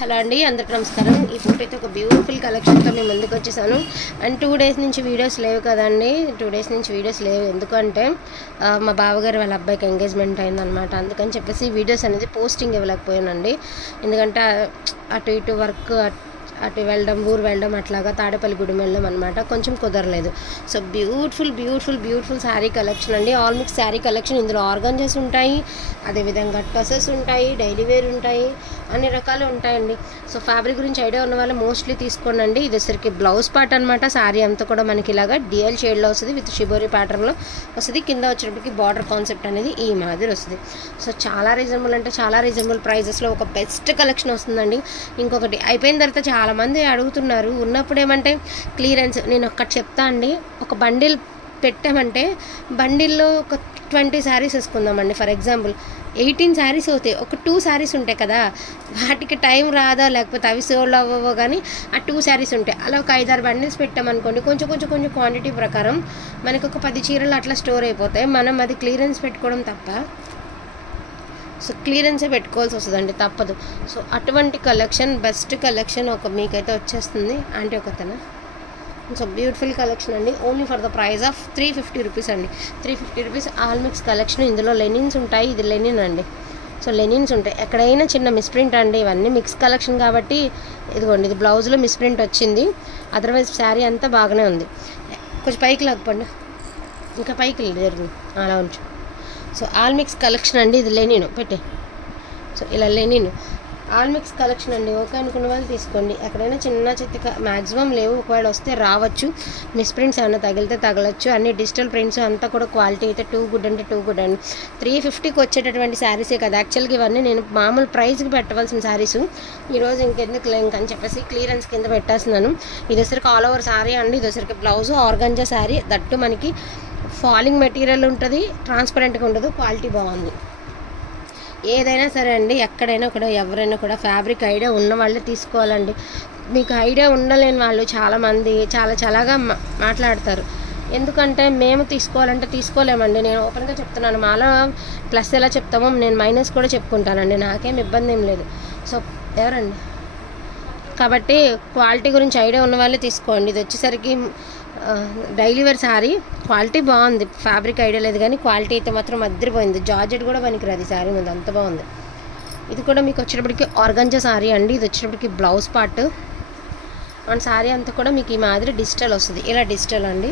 Hello అండి, అందరికీ నమస్కారం. ఈ ఫోటో అయితే ఒక బ్యూటిఫుల్ కలెక్షన్తో మేము ముందుకు వచ్చేసాను. అండ్ 2 డేస్ నుంచి వీడియోస్ లేవు కదండి. 2 డేస్ నుంచి వీడియోస్ లేవు ఎందుకంటే మా బావగారు వాళ్ళ అబ్బాయికి ఎంగేజ్మెంట్ అయిందనమాట. అందుకని చెప్పేసి వీడియోస్ అనేది పోస్టింగ్ ఇవ్వలేకపోయానండి. ఎందుకంటే అటు ఇటు వర్క్, అటు వెళ్ళడం, ఊరు వెళ్ళడం, అట్లాగా తాడేపల్లిగూడెం వెళ్ళడం అనమాట, కొంచెం కుదరలేదు. సో బ్యూటిఫుల్ శారీ కలెక్షన్ అండి. All mix sari collection. ఇందులో ఆర్గంజాస్ ఉంటాయి, అదేవిధంగా టసెస్ ఉంటాయి, డైలీ వేర్ ఉంటాయి, అన్ని రకాలు ఉంటాయండి. సో ఫ్యాబ్రిక్ గురించి ఐడియా ఉన్న వాళ్ళు మోస్ట్లీ తీసుకోండి. ఇది వచ్చరికి బ్లౌజ్ పార్ట్ అనమాట. శారీ అంతా కూడా మనకి ఇలాగా డిఎల్ షేడ్లో వస్తుంది, విత్ షిబోరి ప్యాటర్న్లో వస్తుంది. కింద వచ్చేటప్పటికి బార్డర్ కాన్సెప్ట్ అనేది ఈ మాదిరి వస్తుంది. సో చాలా రీజనబుల్ అంటే చాలా రీజనబుల్ ప్రైజెస్లో ఒక బెస్ట్ కలెక్షన్ వస్తుందండి. ఇంకొకటి అయిపోయిన తర్వాత చాలామంది అడుగుతున్నారు, ఉన్నప్పుడు ఏమంటే క్లియరెన్స్. నేను ఒక్కటి చెప్తా అండి, ఒక బండిల్ పెట్టామంటే బండిల్లో ఒక 20 శారీస్ వేసుకుందామండి. ఫర్ ఎగ్జాంపుల్ 18 శారీస్ అవుతాయి, ఒక 2 శారీస్ ఉంటాయి కదా, వాటికి టైం రాదా లేకపోతే అవి సోల్డ్ అవ్వవో, కానీ ఆ 2 శారీస్ ఉంటాయి. అలా ఒక 5-6 బండిల్స్ పెట్టామనుకోండి, కొంచెం క్వాంటిటీ ప్రకారం మనకు ఒక 10 చీరలు అట్లా స్టోర్ అయిపోతాయి. మనం అది క్లియరెన్స్ పెట్టుకోవడం తప్ప, సో క్లియరెన్సే పెట్టుకోవాల్సి వస్తుందండి, తప్పదు. సో అటువంటి కలెక్షన్, బెస్ట్ కలెక్షన్ ఒక మీకైతే వచ్చేస్తుంది. అంటే ఒకతన సో బ్యూటిఫుల్ కలెక్షన్ అండి. Only for the price of 350 rupees అండి. 350 రూపీస్ ఆల్ మిక్స్ కలెక్షన్. ఇందులో లెనిన్స్ ఉంటాయి, ఇది లెనిన్ అండి. సో లెనిన్స్ ఉంటాయి, ఎక్కడైనా చిన్న మిస్ప్రింట్ అండి. ఇవన్నీ మిక్స్ కలెక్షన్ కాబట్టి ఇదిగోండి, ఇది బ్లౌజ్లో మిస్ప్రింట్ వచ్చింది, అదర్వైజ్ శారీ అంతా బాగానే ఉంది. కొంచెం పైకి లాగపండి, ఇంకా పైకి జరిగింది, అలా ఉంచు. సో ఆల్ మిక్స్ కలెక్షన్ అండి. ఇది లెనిన్ పెట్టే. సో ఇలా లెనిన్ ఆల్ మిక్స్ కలెక్షన్ అండి. ఓకే అనుకున్న వాళ్ళు తీసుకోండి. ఎక్కడైనా చిన్న చిత్తిక మ్యాక్సిమం లేవు, ఒకవేళ వస్తే రావచ్చు. మిస్ ప్రింట్స్ ఏమైనా తగిలితే తగలచ్చు. అన్ని డిజిటల్ ప్రింట్స్ అంతా కూడా క్వాలిటీ అయితే టూ గుడ్ అండి. 350కి వచ్చేటటువంటి శారీసే కదా. యాక్చువల్గా ఇవన్నీ నేను మామూలు ప్రైస్కి పెట్టవలసిన శారీస్ ఈరోజు ఇంకెందుకు అని చెప్పేసి క్లియరెన్స్ కింద పెట్టేస్తున్నాను. ఇది వచ్చరికి ఆల్ ఓవర్ శారీ అండి. ఇది వచ్చరికి బ్లౌజ్ ఆర్గంజా శారీ, దట్టు మనకి ఫాలింగ్ మెటీరియల్ ఉంటుంది, ట్రాన్స్పరెంట్గా ఉండదు, క్వాలిటీ బాగుంది. ఏదైనా సరే అండి, ఎక్కడైనా కూడా ఎవరైనా కూడా ఫ్యాబ్రిక్ ఐడియా ఉన్న వాళ్ళే తీసుకోవాలండి. మీకు ఐడియా ఉండలేని వాళ్ళు చాలామంది చాలాగా మాట్లాడతారు. ఎందుకంటే మేము తీసుకోవాలంటే తీసుకోలేమండి. నేను ఓపెన్గా చెప్తున్నాను, మాలో ప్లస్ ఎలా చెప్తామో నేను మైనస్ కూడా చెప్పుకుంటానండి, నాకేం ఇబ్బంది ఏం లేదు. సో ఎవరండి, కాబట్టి క్వాలిటీ గురించి ఐడియా ఉన్న వాళ్ళే తీసుకోండి. ఇది వచ్చేసరికి డైలీ వేర్ శారీ, క్వాలిటీ బాగుంది. ఫ్యాబ్రిక్ ఐడియా లేదు కానీ క్వాలిటీ అయితే మాత్రం అద్దరిపోయింది. జార్జెట్ కూడా పనికిరాదు శారీ మీద, అంత బాగుంది. ఇది కూడా మీకు వచ్చేటప్పటికి ఆర్గంజా శారీ అండి. ఇది వచ్చేటప్పటికి బ్లౌజ్ పార్ట్ అండ్ శారీ అంతా కూడా మీకు ఈ మాదిరి డిజిటల్ వస్తుంది, ఇలా డిజిటల్ అండి.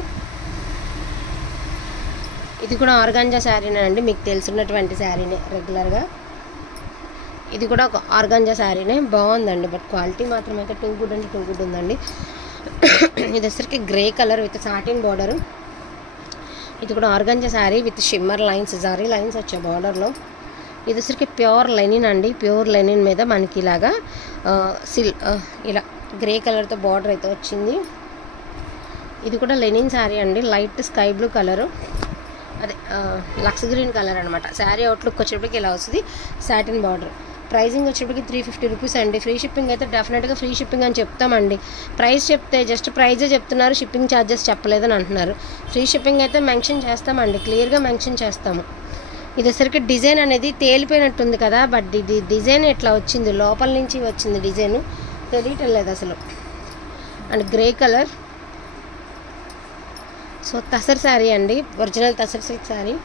ఇది కూడా ఆర్గంజా శారీనే అండి, మీకు తెలుసున్నటువంటి శారీనే రెగ్యులర్గా. ఇది కూడా ఒక ఆర్గంజా శారీనే, బాగుందండి. బట్ క్వాలిటీ మాత్రం అయితే టూ గుడ్ ఉందండి. ఇది వచ్చరికి grey colour with satin border. ఇది కూడా organza sari with shimmer lines, zari lines వచ్చే బార్డర్లో. ఇది వచ్చరికి ప్యూర్ లెనిన్ అండి. ప్యూర్ లెనిన్ మీద మనకి ఇలాగా ఇలా గ్రే కలర్తో బార్డర్ అయితే వచ్చింది. ఇది కూడా లెనిన్ శారీ అండి, లైట్ స్కై బ్లూ కలరు, అదే లక్స్ గ్రీన్ కలర్ అనమాట. శారీ అవుట్లుక్ వచ్చేటప్పటికి ఇలా వస్తుంది, సాటిన్ బార్డర్. ప్రైజింగ్ వచ్చేటప్పటికి 350 రూపీస్ అండి. ఫ్రీ షిప్పింగ్ అయితే డెఫినెట్గా ఫ్రీ షిప్పింగ్ అని చెప్తామండి. ప్రైస్ చెప్తే జస్ట్ ప్రైజే చెప్తున్నారు, షిప్పింగ్ ఛార్జెస్ చెప్పలేదని అంటున్నారు. ఫ్రీ షిప్పింగ్ అయితే మెన్షన్ చేస్తామండి, క్లియర్గా మెన్షన్ చేస్తాము. ఇది వచ్చరికి డిజైన్ అనేది తేలిపోయినట్టుంది కదా, బట్ ఇది డిజైన్ ఎట్లా వచ్చింది, లోపల నుంచి వచ్చింది డిజైన్, తెలియటం లేదు అసలు. And grey colour. So tussar sari అండి, original tussar silk sari,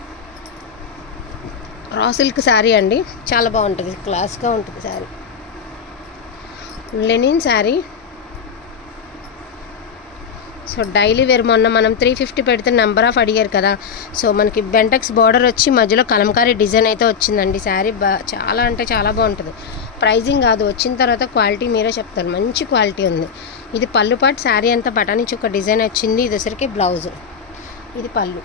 raw silk sari అండి, చాలా బాగుంటుంది, క్లాస్గా ఉంటుంది sari. Linen sari. So daily wear మొన్న మనం 350 పెడితే నెంబర్ ఆఫ్ అడిగారు కదా, సో మనకి బెంటెక్స్ బార్డర్ వచ్చి మధ్యలో కలంకారీ డిజైన్ అయితే వచ్చిందండి. శారీ చాలా అంటే చాలా బాగుంటుంది. ప్రైజింగ్ కాదు, వచ్చిన తర్వాత క్వాలిటీ మీరే చెప్తారు, మంచి క్వాలిటీ ఉంది. ఇది పళ్ళు పాటు, శారీ అంతా బటానీ చుక్క డిజైన్ వచ్చింది. ఇది వచ్చరికి బ్లౌజ్, ఇది పళ్ళు.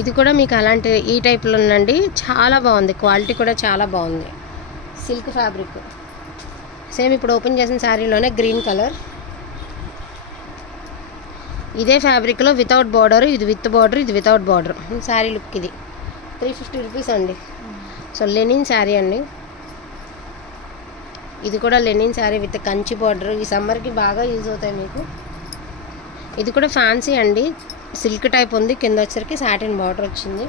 ఇది కూడా మీకు అలాంటి ఈ టైప్లో ఉందండి, చాలా బాగుంది, క్వాలిటీ కూడా చాలా బాగుంది. సిల్క్ ఫ్యాబ్రిక్ సేమ్ ఇప్పుడు ఓపెన్ చేసిన శారీలోనే గ్రీన్ కలర్. ఇదే ఫ్యాబ్రిక్లో వితౌట్ బార్డర్, ఇది విత్ బార్డర్, ఇది వితౌట్ బార్డర్ శారీ లుక్. ఇది 350 రూపీస్ అండి. సో లెనిన్ శారీ అండి. ఇది కూడా linen sari with Kanchi border, ఈ సమ్మర్కి బాగా యూజ్ అవుతాయి మీకు. ఇది కూడా ఫ్యాన్సీ అండి, సిల్క్ టైప్ ఉంది, కింద వచ్చరికి సాటిన్ బార్డర్ వచ్చింది.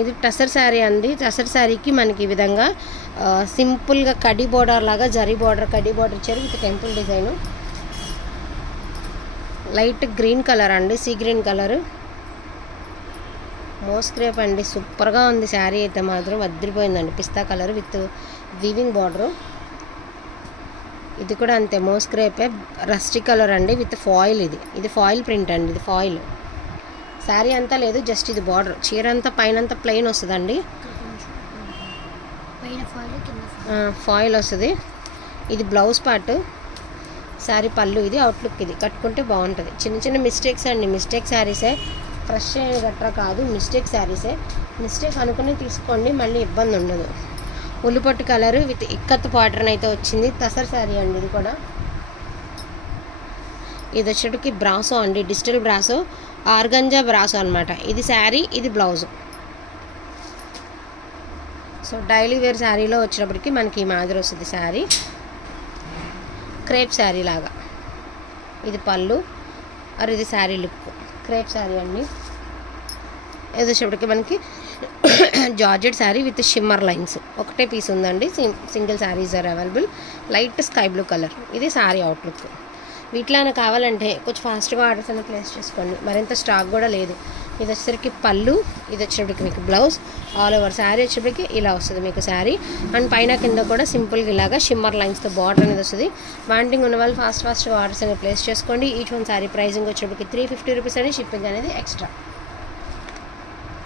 ఇది టసర్ శారీ అండి. టసర్ శారీకి మనకి ఈ విధంగా సింపుల్గా కడి బోర్డర్ లాగా జరీ బోర్డర్ కడి బోర్డర్ ఇచ్చారు with temple design. Light green colour అండి, సీ గ్రీన్ కలర్, మోస్క్రేప్ అండి. సూపర్గా ఉంది శారీ అయితే మాత్రం వదిలిపోయిందండి. పిస్తా కలర్ విత్ వీవింగ్ బార్డరు. ఇది కూడా అంతే మోస్క్రేపే, రస్టీ కలర్ అండి విత్ ఫాయిల్. ఇది ఫాయిల్ ప్రింట్ అండి, ఇది ఫాయిల్. శారీ అంతా లేదు, జస్ట్ ఇది బార్డర్. చీర అంతా పైన అంతా ప్లెయిన్ వస్తుందండి, ఫాయిల్ వస్తుంది. ఇది బ్లౌజ్ పార్ట్, శారీ పళ్ళు, ఇది అవుట్లుక్. ఇది కట్టుకుంటే బాగుంటుంది. చిన్న చిన్న మిస్టేక్స్ అండి, మిస్టేక్ శారీసే, ఫ్రెష్ గట్రా కాదు, మిస్టేక్ శారీసే. మిస్టేక్ అనుకుని తీసుకోండి, మళ్ళీ ఇబ్బంది ఉండదు. ఉల్లిపొట్టు కలర్ విత్ ఇక్కత్ ప్యాటర్న్ అయితే వచ్చింది. టసర్ శారీ అండి ఇది కూడా. ఇది వచ్చేటికి బ్రాసో అండి, డిజిటల్ బ్రాసో, ఆర్గంజా బ్రాసో అనమాట. ఇది శారీ, ఇది బ్లౌజు. సో డైలీ వేర్ శారీలో వచ్చినప్పటికి మనకి ఈ మాదిరి వస్తుంది శారీ, క్రేప్ శారీ లాగా. ఇది పళ్ళు, అరే ఇది శారీ లుక్, క్రేప్ శారీ అండి. ఇది వచ్చేప్పటికి మనకి georgette sari with shimmer lines. ఒకటే పీస్ ఉందండి, single saris are available. Light sky blue colour. ఇది శారీ అవుట్లుక్. వీటిలో కావాలంటే కొంచెం ఫాస్ట్గా ఆర్డర్స్ అన్ని ప్లేస్ చేసుకోండి, మరింత స్టాక్ కూడా లేదు. ఇది వచ్చేసరికి పళ్ళు, ఇది వచ్చేప్పటికి మీకు బ్లౌజ్. ఆల్ ఓవర్ శారీ వచ్చేప్పటికి ఇలా వస్తుంది మీకు శారీ. అండ్ పైన కింద కూడా సింపుల్గా ఇలాగా షిమ్మర్ లైన్స్తో బార్డర్ అనేది వస్తుంది. వాంటింగ్ ఉన్న వాళ్ళు ఫాస్ట్గా ఆర్డర్స్ అనేది ప్లేస్ చేసుకోండి. ఈచ్ వన్ శారీ ప్రైజింగ్ వచ్చేప్పటికి 350 రూపీస్ అని, షిప్పింగ్ అనేది ఎక్స్ట్రా.